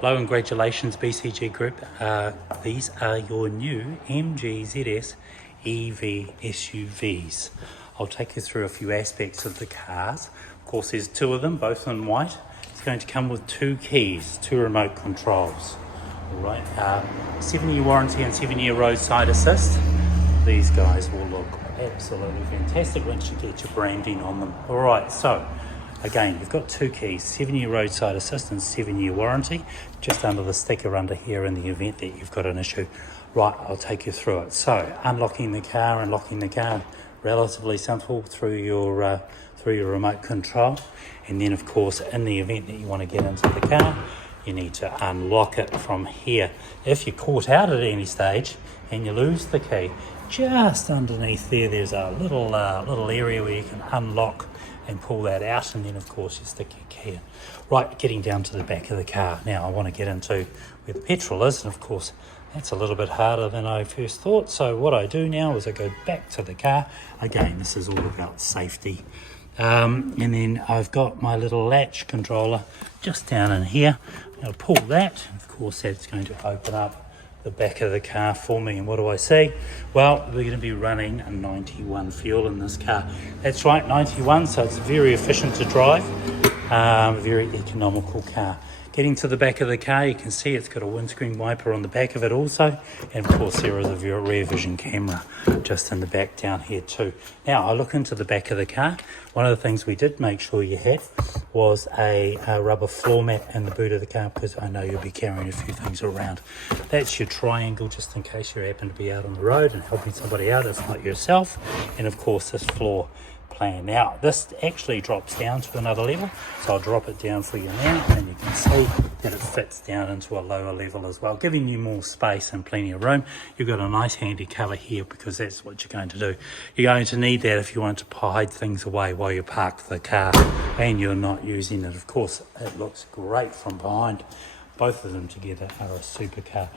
Hello and congratulations BCG Group. These are your new MGZS EV SUVs. I'll take you through a few aspects of the cars. Of course there's two of them, both in white. It's going to come with two keys, two remote controls. Alright, 7-year warranty and 7-year roadside assist. These guys will look absolutely fantastic once you get your branding on them. Alright, so again, you've got two keys, 7-year roadside assistance, 7-year warranty, just under the sticker under here in the event that you've got an issue. Right, I'll take you through it. So, unlocking the car and locking the car, relatively simple through your remote control. And then, of course, in the event that you want to get into the car, you need to unlock it from here. If you're caught out at any stage and you lose the key, just underneath there's a little area where you can unlock and pull that out, and then of course you stick your key in. Right, getting down to the back of the car. Now I want to get into where the petrol is, and of course that's a little bit harder than I first thought. So what I do now is I go back to the car. Again, this is all about safety. And then I've got my little latch controller just down in here. I'm going to pull that, and of course that's going to open up the back of the car for me. And what do I see? Well, we're going to be running a 91 fuel in this car. That's right, 91, so it's very efficient to drive, very economical car. Getting to the back of the car, you can see it's got a windscreen wiper on the back of it also, and of course there is a rear vision camera just in the back down here too. Now I look into the back of the car. One of the things we did make sure you had was a rubber floor mat in the boot of the car, because I know you'll be carrying a few things around. That's your triangle, just in case you happen to be out on the road and helping somebody out, if not yourself. And of course this floor plan. Now this actually drops down to another level, so I'll drop it down for you now, and you can see that it fits down into a lower level as well, giving you more space and plenty of room. You've got a nice handy cover here, because that's what you're going to do. You're going to need that if you want to hide things away while you park the car and you're not using it. Of course it looks great from behind. Both of them together are a supercar.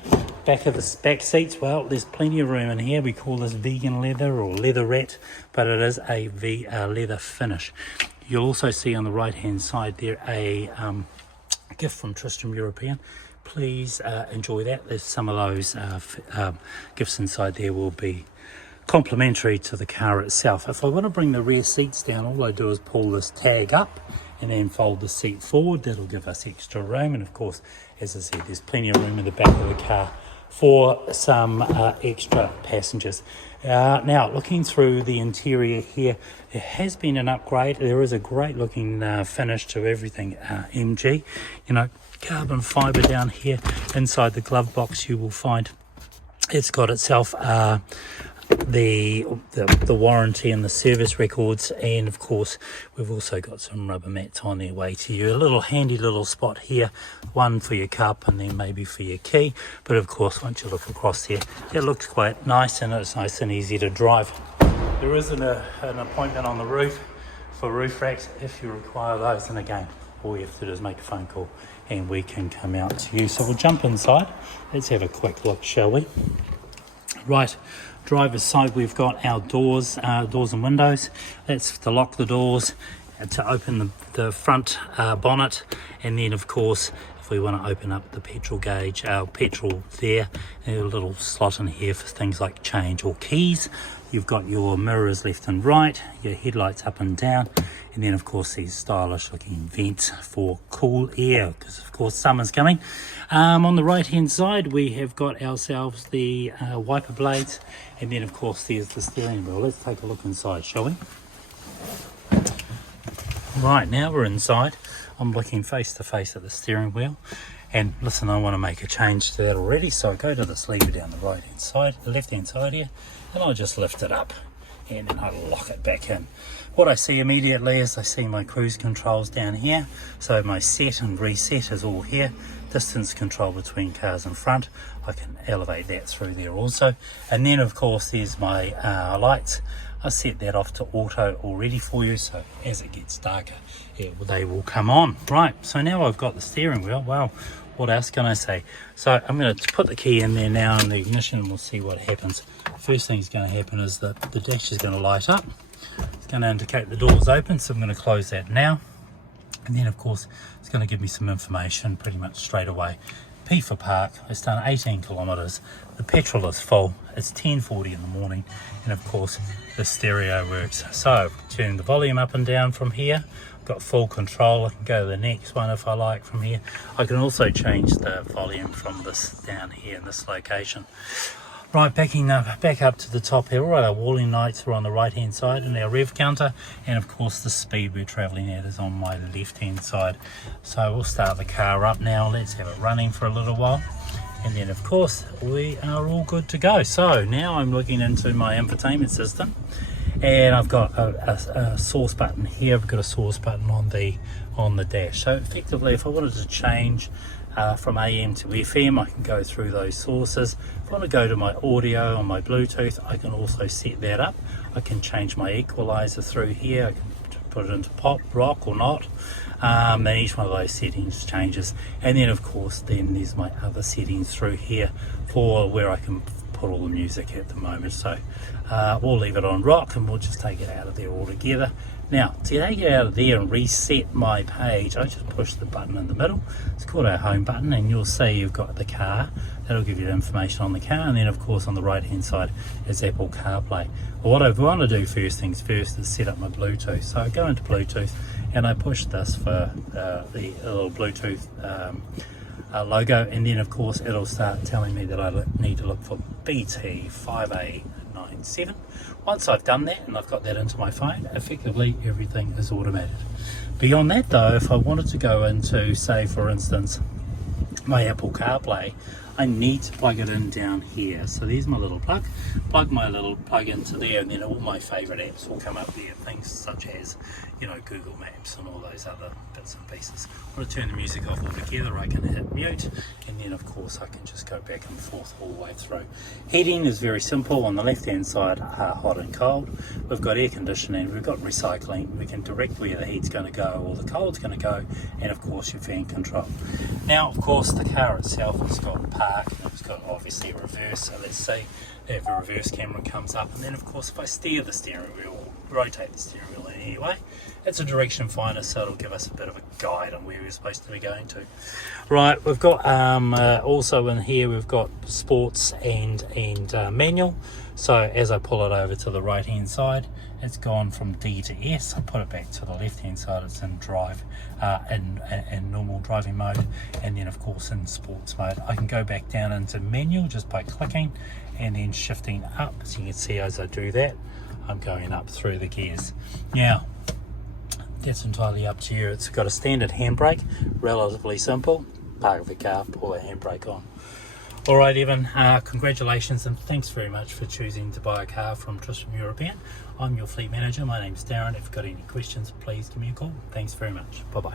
Back of the back seats, well, there's plenty of room in here. We call this vegan leather or leatherette, but it is a leather finish. You'll also see on the right hand side there a gift from Tristram European. Please enjoy that. There's some of those gifts inside there will be complimentary to the car itself. If I want to bring the rear seats down, all I do is pull this tag up and then fold the seat forward. That'll give us extra room, and of course, as I said, there's plenty of room in the back of the car for some extra passengers. Now, looking through the interior here, there has been an upgrade. There is a great looking finish to everything MG. You know, carbon fibre down here inside the glove box. You will find it's got itself the warranty and the service records, and of course we've also got some rubber mats on their way to you. A little handy little spot here, one for your cup and then maybe for your key, but of course once you look across here, it looks quite nice, and it's nice and easy to drive. There is an appointment on the roof for roof racks if you require those, and again all you have to do is make a phone call and we can come out to you. So we'll jump inside. Let's have a quick look, shall we? Right, driver's side, we've got our doors and windows. That's to lock the doors, to open the front bonnet, and then of course if we want to open up the petrol gauge, our petrol there, and a little slot in here for things like change or keys. You've got your mirrors left and right, your headlights up and down, and then of course these stylish looking vents for cool air, because of course summer's coming. On the right hand side we have got ourselves the wiper blades, and then of course there's the steering wheel. Let's take a look inside, shall we? Right, now we're inside. I'm looking face to face at the steering wheel, and listen, I want to make a change to that already, so I go to this lever down the right hand side, the left hand side here, and I'll just lift it up and then I lock it back in. What I see immediately is I see my cruise controls down here, so my set and reset is all here. Distance control between cars in front, I can elevate that through there also, and then of course there's my lights. I set that off to auto already for you, so as it gets darker they will come on. Right, so now I've got the steering wheel. Well, what else can I say? So I'm going to put the key in there now in the ignition, and we'll see what happens. First thing that's going to happen is that the dash is going to light up. It's going to indicate the door's open, so I'm going to close that now. And then of course it's going to give me some information pretty much straight away. P for park, it's done 18 kilometres, the petrol is full, it's 10:40 in the morning, and of course the stereo works. So turn the volume up and down from here, got full control. I can go to the next one if I like from here. I can also change the volume from this down here in this location. Right, back up to the top here. All right, our warning lights are on the right hand side and our rev counter, and of course the speed we're travelling at is on my left hand side. So we'll start the car up now. Let's have it running for a little while, and then of course we are all good to go. So now I'm looking into my infotainment system, and I've got a source button here. I've got a source button on the dash. So effectively, if I wanted to change from AM to FM, I can go through those sources. If I want to go to my audio on my Bluetooth, I can also set that up. I can change my equalizer through here. I can put it into pop, rock or not, and each one of those settings changes. And then of course then there's my other settings through here for where I can put all the music at the moment. So we'll leave it on rock and we'll just take it out of there altogether. Now, to take it out of there and reset my page, I just push the button in the middle. It's called our home button, and you'll see you've got the car. That'll give you the information on the car, and then of course on the right hand side is Apple CarPlay. Well, what I want to do first things first is set up my Bluetooth. So I go into Bluetooth and I push this for the little Bluetooth logo, and then of course it'll start telling me that I need to look for BT5897. Once I've done that and I've got that into my phone, effectively everything is automated. Beyond that though, if I wanted to go into, say for instance, my Apple CarPlay, I need to plug it in down here. So there's my little plug my little plug into there, and then all my favorite apps will come up there, things such as, you know, Google Maps and all those other bits and pieces. I want to turn the music off altogether, I can hit mute, and then of course I can just go back and forth all the way through. Heating is very simple. On the left hand side, hot and cold. We've got air conditioning, we've got recycling, we can direct where the heat's going to go or the cold's going to go, and of course your fan control. Now of course the car itself has got park, and it's got obviously a reverse. So let's see if the reverse camera comes up, and then of course if I steer the steering wheel, rotate the steering wheel in any way, it's a direction finder, so it'll give us a bit of a guide on where we're supposed to be going to. Right, we've got also in here we've got sports and manual. So as I pull it over to the right hand side, it's gone from D to S. I put it back to the left hand side, it's in drive, in normal driving mode, and then of course in sports mode. I can go back down into manual just by clicking and then shifting up. As you can see, as I do that, I'm going up through the gears. Now that's entirely up to you. It's got a standard handbrake, relatively simple. Park the car, pull the handbrake on. Alright Evan, congratulations and thanks very much for choosing to buy a car from Tristram European. I'm your fleet manager, my name's Darren. If you've got any questions, please give me a call. Thanks very much. Bye bye.